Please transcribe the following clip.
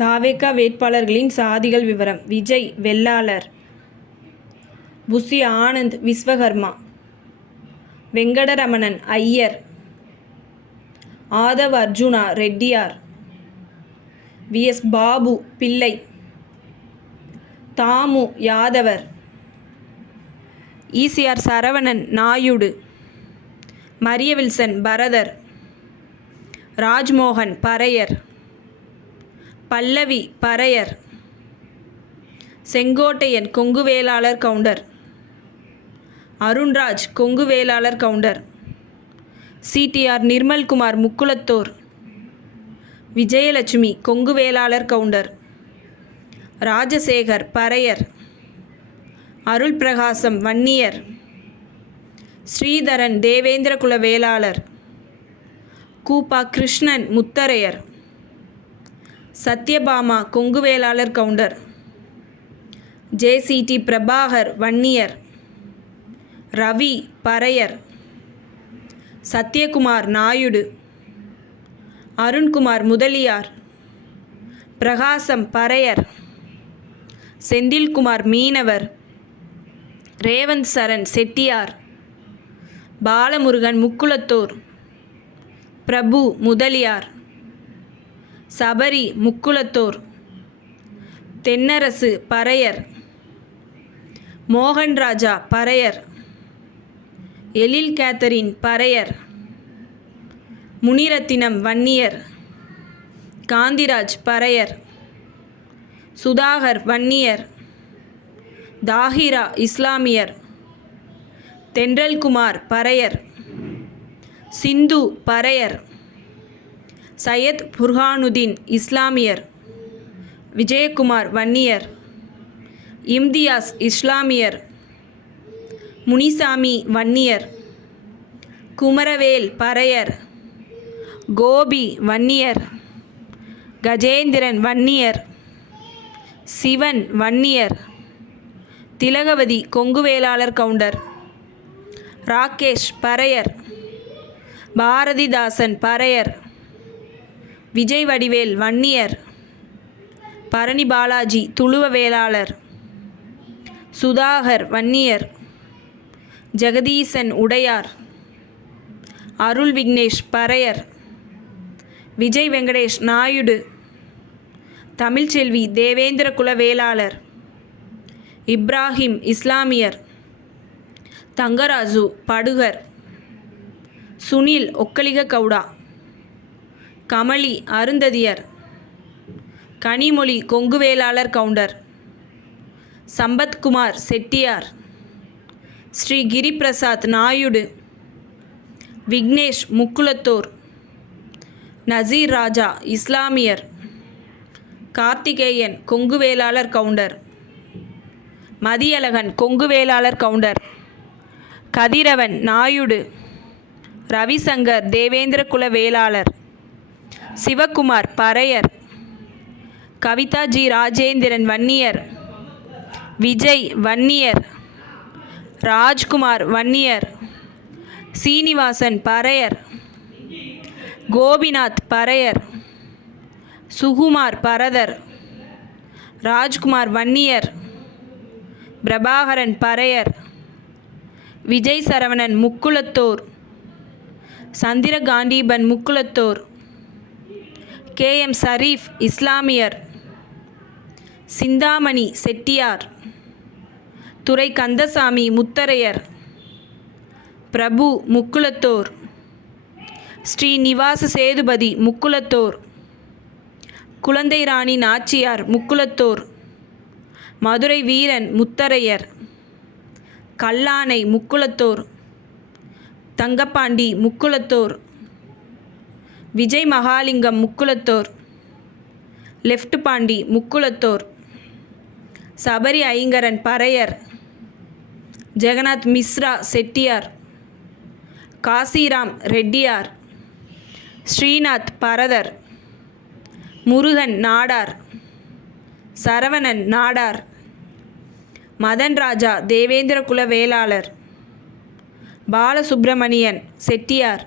த.வே.க. வேட்பாளர்களின் சாதிகள் விவரம். விஜய் வெள்ளாளர், புஷி ஆனந்த் விஸ்வகர்மா, வெங்கடரமணன் ஐயர், ஆதவ் அர்ஜுனா ரெட்டியார், வி.எஸ். பாபு பிள்ளை, தாமு யாதவர், ஈ.சி.ஆர். சரவணன் நாயுடு, மரிய வில்சன் பரதர், ராஜ்மோகன் பறையர், பல்லவி Paraiyar, Sengottaiyan Kongu Vellalar counter, Arunraj Kongu Vellalar counter, சி.டி.ஆர். Nirmalkumar Mukkulathor, Vijayalakshmi Kongu Vellalar counter, Rajasekar Paraiyar, அருள் பிரகாசம் வன்னியர், ஸ்ரீதரன் தேவேந்திரகுல வேளாளர், கூப்பா கிருஷ்ணன் முத்தரையர், சத்யபாமா கொங்கு வேளாளர் கவுண்டர், ஜே.சி.டி. பிரபாகர் வன்னியர், ரவி பறையர், சத்யகுமார் நாயுடு, அருண்குமார் முதலியார், பிரகாசம் பறையர், செந்தில்குமார் மீனவர், ரேவந்த் சரண் செட்டியார், பாலமுருகன் முக்குளத்தோர், பிரபு முதலியார், சபரி முக்குளத்தோர், தென்னரசு பறையர், மோகன்ராஜா பறையர், எழில் கேத்தரின் பறையர், முனிரத்தினம் வன்னியர், காந்திராஜ் பறையர், சுதாகர் வன்னியர், தாஹிரா இஸ்லாமியர், தென்றல்குமார் பறையர், சிந்து பறையர், சையத் புர்ஹானுதீன் இஸ்லாமியர், விஜயகுமார் வன்னியர், இம்தியாஸ் இஸ்லாமியர், முனிசாமி வன்னியர், குமரவேல் பறையர், கோபி வன்னியர், கஜேந்திரன் வன்னியர், சிவன் வன்னியர், திலகவதி கொங்கு வேளாளர் கவுண்டர், ராகேஷ் பறையர், பாரதிதாசன் பறையர், விஜய் வடிவேல் வன்னியர், பரணி பாலாஜி துளுவ வேளாளர், சுதாகர் வன்னியர், ஜெகதீசன் உடையார், அருள் விக்னேஷ் பறையர், விஜய் வெங்கடேஷ் நாயுடு, தமிழ்ச்செல்வி தேவேந்திரகுல வேளாளர், இப்ராஹிம் இஸ்லாமியர், தங்கராஜு படுகர், சுனில் ஒக்கலிக கவுடா, கமலி அருந்ததியர், கனிமொழி கொங்கு வேளாளர் கவுண்டர், சம்பத்குமார் செட்டியார், ஸ்ரீ கிரிபிரசாத் நாயுடு, விக்னேஷ் முக்குளத்தோர், நசீர் ராஜா இஸ்லாமியர், கார்த்திகேயன் கொங்கு வேளாளர் கவுண்டர், மதியழகன் கொங்கு வேளாளர் கவுண்டர், கதிரவன் நாயுடு, ரவிசங்கர் தேவேந்திரகுல வேளாளர், சிவகுமார் பறையர், கவிதா ஜி. ராஜேந்திரன் வன்னியர், விஜய் வன்னியர், ராஜ்குமார் வன்னியர், சீனிவாசன் பறையர், கோபிநாத் பறையர், சுகுமார் பரதர், ராஜ்குமார் வன்னியர், பிரபாகரன் பறையர், விஜய் சரவணன் முக்குளத்தோர், சந்திரகாண்டீபன் முக்குளத்தோர், கே.எம். சரீஃப் இஸ்லாமியர், சிந்தாமணி செட்டியார், துரை கந்தசாமி முத்தரையர், பிரபு முக்குளத்தோர், ஸ்ரீநிவாச சேதுபதி முக்குளத்தோர், குழந்தை ராணி நாச்சியார் முக்குளத்தோர், மதுரை வீரன் முத்தரையர், கல்லானை முக்குளத்தோர், தங்கப்பாண்டி முக்குளத்தோர், விஜய் மகாலிங்கம் முக்குளத்தோர், லெஃப்ட் பாண்டி முக்குளத்தோர், சபரி ஐங்கரன் பறையர், ஜெகநாத் மிஸ்ரா செட்டியார், காசிராம் ரெட்டியார், ஸ்ரீநாத் பரதர், முருகன் நாடார், சரவணன் நாடார், மதன் ராஜா தேவேந்திரகுல வேளாளர், பாலசுப்பிரமணியன் செட்டியார்,